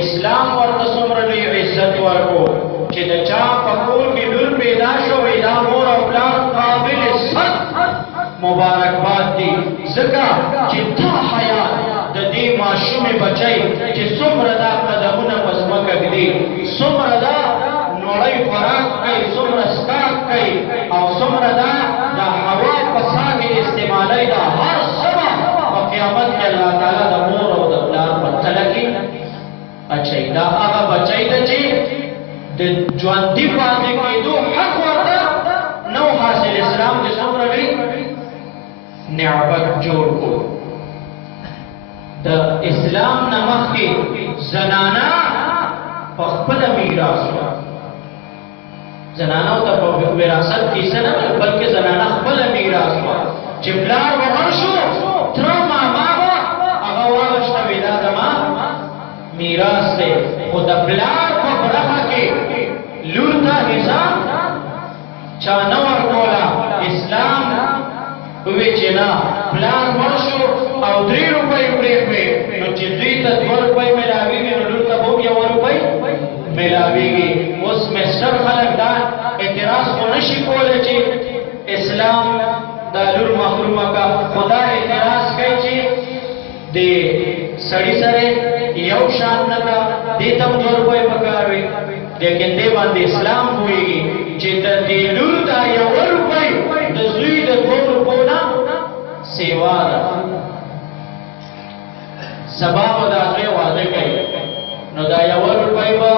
اسلام ورته څومره لوی عزت ورکو چې د چا په کور کې لور پیدا شوې دا مور او پلار قابل صد مبارکباد دي ځکه چې دا حیات د دې ماشومې بچی چې څومره دا قدمونه په ځمکه ږدي څومره دا نوړی خوراک کوي څومره څښاک کوي او څومره دا د هوا په ساه کې استعمالوي دا هر څه په قیامت کې الله تعالی د مور او د پلار په تله کې اچوي دا هغه بچی ده چې د ژوندي پاتې کېدو حق ورته نو حاصل اسلام د څومره لوی نعمت جوړ کو د اسلام نه مخکې زنانه په خپله میراث وه زنانو ته په وراثت کې څه نه بلکې زنانه خپله میراث وه چې پلار ومړ شو تره ماما به هغه واغشته وې دا زما میراث دی خو د پلار په برخه کې لور ته حساب چا نه ورکوله اسلام وی چې نه پلار مړ شو او 3 روپۍ پرېښوې نو چې دوی ته 2 روپۍ میلاوېږي نو لور ته به هم 1 روپۍ میلاوېږي اوس مستر خلک دا اعتراض خو نشي کولی چې اسلام دا لور محرومه کا خدا اعتراض کوي چې د سړي سره یو شان نه کا دې ته 2 روپۍ پکار وي لیکن دې باندې اسلام پوهېږي چې د دې لور دا 1 روپۍ د زوی د 2 روپو نه سیوا ده سبا به د هغې واده کوي نو دا 1 روپۍ به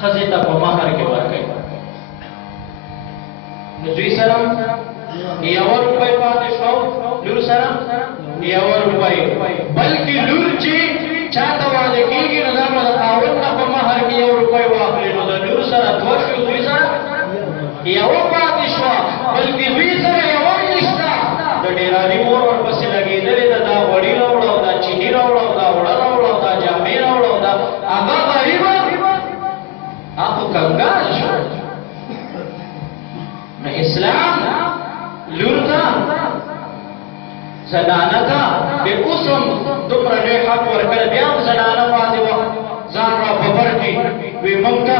ښځې ته په مهر کې ورکوي نو دوی سره 1 روپۍ پاتې شو لور سره 1 روپۍ بلکې لور چې چاته واده کېږي نو دا به د خاوند نه په مهر کې 1 روپۍ واخلي نو د لور سره 2 شو دوی سره 1 پاتې شوه بلکې دوی سره 1 نشته د ډېراني مور ورپسې لګېدلې ده دا غوړي راوړه او دا چیني راوړه او دا اوړه راوړه او دا جامې راوړه او دا هغه غریبه هغه خو کنګال شو نو اسلام لور ته زنانه ته د اوس هم دومره لوی حق ورکړی بیا هم زنانه پاتې وه ځان را خبر کړي وی موږ ته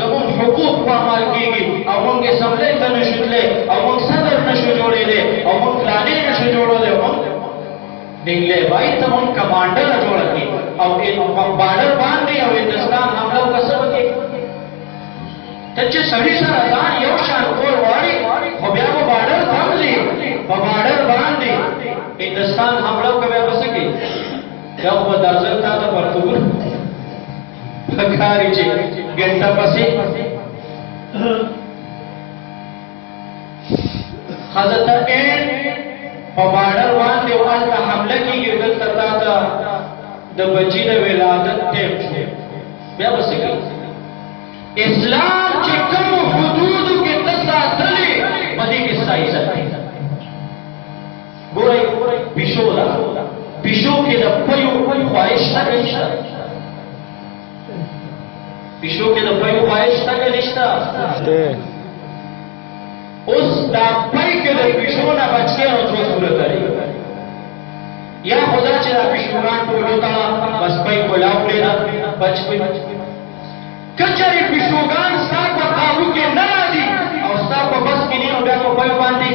زموږ حقوق په عمل کېږي او موږ اسمبلۍ ته نشو تللی او موږ صدر نشو جوړېدی او موږ فلانې نشو جوړولی موږ ډنګلی بای ته موږ کمانډره جوړه کړي او بارډر باندې او هندوستان حمله وکړه څه به کېږي ته چې سړي سره ځان یو شان کول غواړي خو بیا به بارډر ته هم ځي په بارډر باندې هندوستان حمله وکړه بیا به څه کېږي بیا خو به درځل تا ته پرتوګونه پکاري چې ګنټه پسې ښځه ته په بارډر باندې هلته حمله کېږي دلته تا ته د بچي د ولادت ټیم شو بیا به څه کوي اسلام چې کومو حدودو کې ته ساتلې په دې کې ستا عزت دی ګورئ پیشو ده پیشو کې د پیو خواهش شته که نشته پیشو کې د پیو خواهش شته که نشته اوس دا پی کې د پیشو نه بچ کېږي څو صورته دی یا خدا چې دا پیشوګان ټول ته بس پی کولاو پرېږده بچ پی کچرې پیشوګان ستا په قابو کې نه راځي او ستا په بس کې نه نو بیا په پیو باندې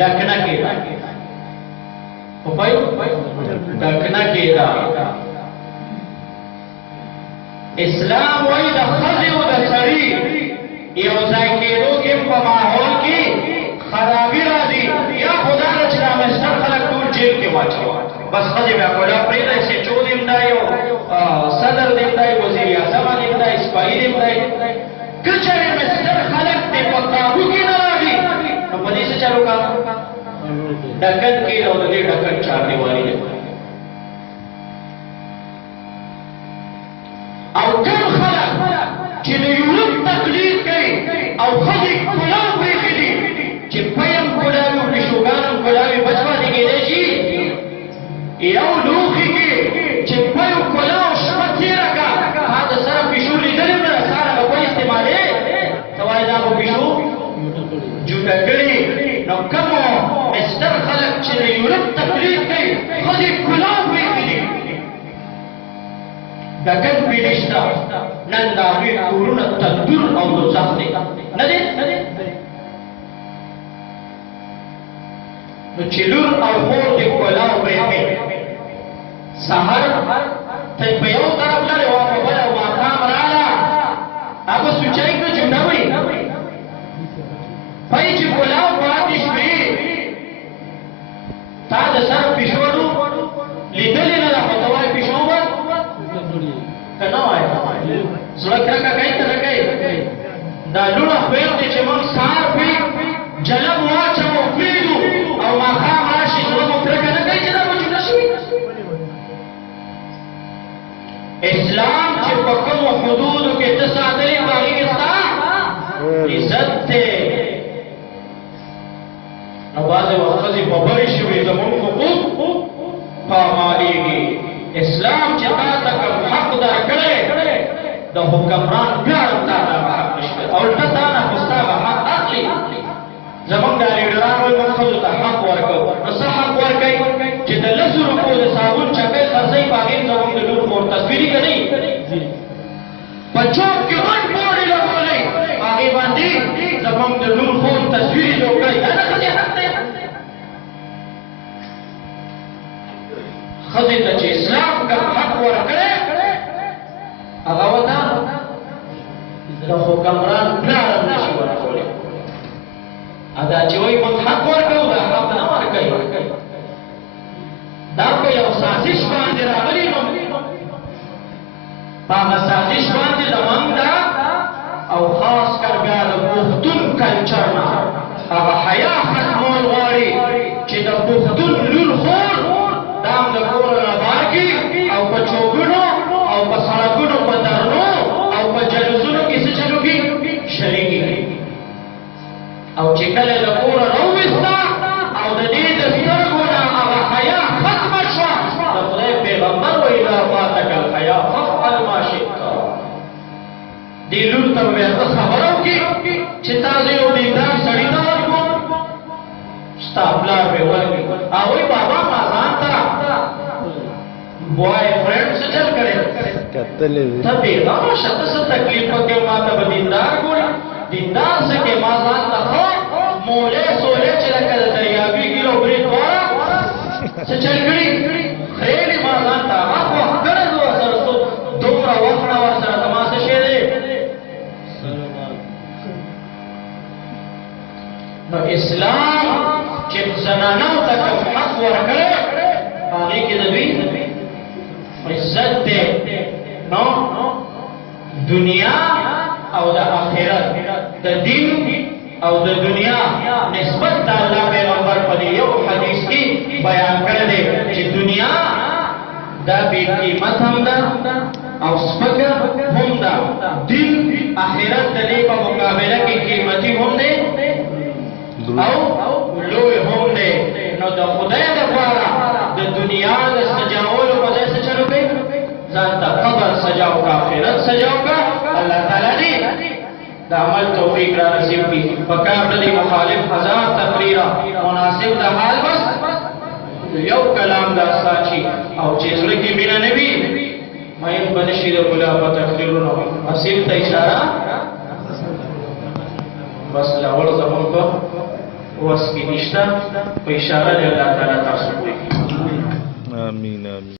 ډکنه کېده په پیو ډکنه کېده اسلام وایي د ښځې او د سړي یو ځای کېدو کې په ماحول کې خرابي راځي یا خدا ده چې دا مستر خلک ټول جیل کې واچوه بس ښځې بیا کولا پرېږدی سیچو دیم دی او صدر دیم دی وزیر اعظم دیم دی سپاهي دیم دی که چېرې مستر خلک دې په قابو کې نه راځي نو په دې څه چل وکړه ډکن کېږي او د دې ډکن چاردیوالي دی او کوم خلک چې د یورپ تقلید کوي او ښځې کلاو پرېښي دي چې پیم کلاوي او پیشوګان هم کلاوي بچ پاتې کېدی شي یو لوښي کې چې پیو کلاو شپه تېره کړه هغه سره پیشو لیدلې نه ده ساره به پی استعمالې ته وایې دا به پیشو جوټه کړي نو کومو مستر خلک چې د یورپ تقلید کوي ښځې کلاو پرېښي دي دګن پیډشتا نن دا وی کورونه تندور او دوزخ دي نه دي نو چلور او مور دې کولاو به سحر ته په یو طرف لري او په بل ماقام رااله هغه سوچای کو جوړوي پای چې کولاو پاتې شوي تا د سر پښورو لیدلې نه ده فتوای پښو به کنه وای زړه کرکه کوي ته کوي دا لونه خپل دي چې موږ سار په جلب واچو پیډو او ماقام راشي زړه مو کرکه نه کوي چې دا وجود شي اسلام چې په کوم حدودو کې تصادري باغی ستا عزت ته نواز وخذي په بری شوي زمون حقوق پامالېږي اسلام چې تا ته کوم حق درکړی د حکمران پیار تا ته حق نشته او الټه تا نه خو ستا به حق اخلي زمونږ دا لیډران وایي موږ ښځو ته حق ورکوو نو څه حق ورکوئ چې د 10 روپو د صابون چکۍ خرڅوي په هغې زمونږ د لور مور تصویري که نه په چوک کې غټ بورډ یې لګولی هغې باندې زمونږ د لور خور تصویري جوړ کړئ دا د ښځې حق دی ښځې ته چې اسلام کوم حق ورکړی هغه ورته د حکمران پلار هم نشي ورکولی دا چې وایي موږ حق ورکوو دا حق نه ورکوي دا په یو سازش باندې راغلي نو په هغه سازش باندې زموږ دا او خاص کر بیا د پښتون کلچر نه هغه حیا ختمول غواړي چې د پښتون لور خور دا هم د کوره نه بار کړي او په چوکونو او په سړکونو په درنو او په جلوسونو کې څه چلو کړي شریکې کړي او چې کله د کوره راوویسته او د دې د سترګو نه هغه حیا ختمه شوه د خدای پیغمبر وایي اذا فاتک الحیا فافعل ما شئت دې لور ته به خبره وکړي چې تاسو یو دیندار سړي ته ورکړو ستا پلار به ورکړي او وایي بابا ما ځان ته بوای فرینډ څه چل کړی ته بېغمه شه ته څه تکلیف وکړې ما ته به دیندار ګورې دیندار څه کې ما ځان ته ښه مولې سولې چې لکه د دریابي ګیلو برید واره څه چل کړي خیلې ما ځان ته هغه خو ښکړی زه ورسره دومره وخت نه ورسره زما څه شی دی نو اسلام چې زنانو ته کوم حق ورکړی هغې کې د دوی عزت دی نو دنیا او د آخرت د دین او د دنیا نسبت د الله پیغمبر په یو حدیث کې بیان کړی دی چې دنیا دا بې قیمت هم ده او سپکه هم ده دین آخرت د دې په مقابله کې قیمتي هم دی او لوی هم دی نو د خدای لپاره د دنیا د سجاولو په ځای څه چلو کوي ځان ته قبر سجاو کا آخرت سجاو کا الله تعالی دې د عمل توفیق را نصیب کړي پکار د مخالف هزار تقریرا مناسب د حال بس یو کلام دا ساچي او چې زړه کې مینه نه وي مې بنشي د ګلا په تقریرونو حسین ته اشاره بس لاول زمون کو وس کې نشته په اشاره دی الله تعالی تاسو